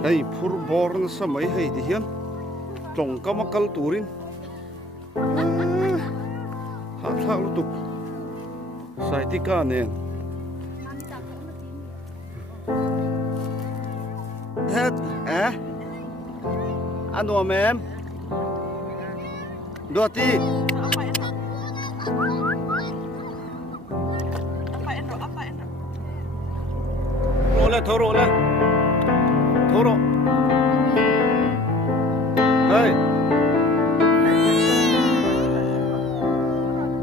Hey, phur born sa may hay di hiyan. Trong ka makal turin. Hap sa lutuk. Sai ti ka nen. Het, ano ma'am? Doti. Thoro le. Thoro. Hey.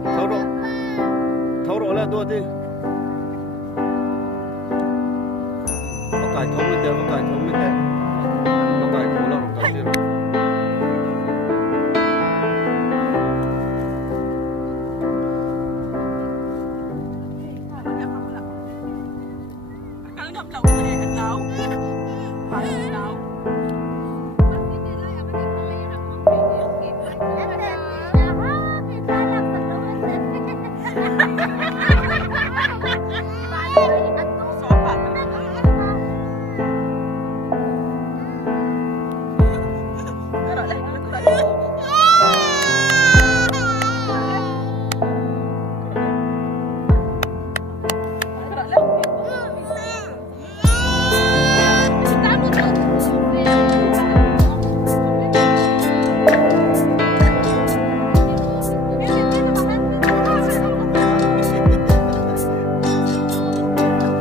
Thoro. Thoro le Doti. Cái thống mới thế, cái thống mới thế, cái thống là cái gì rồi?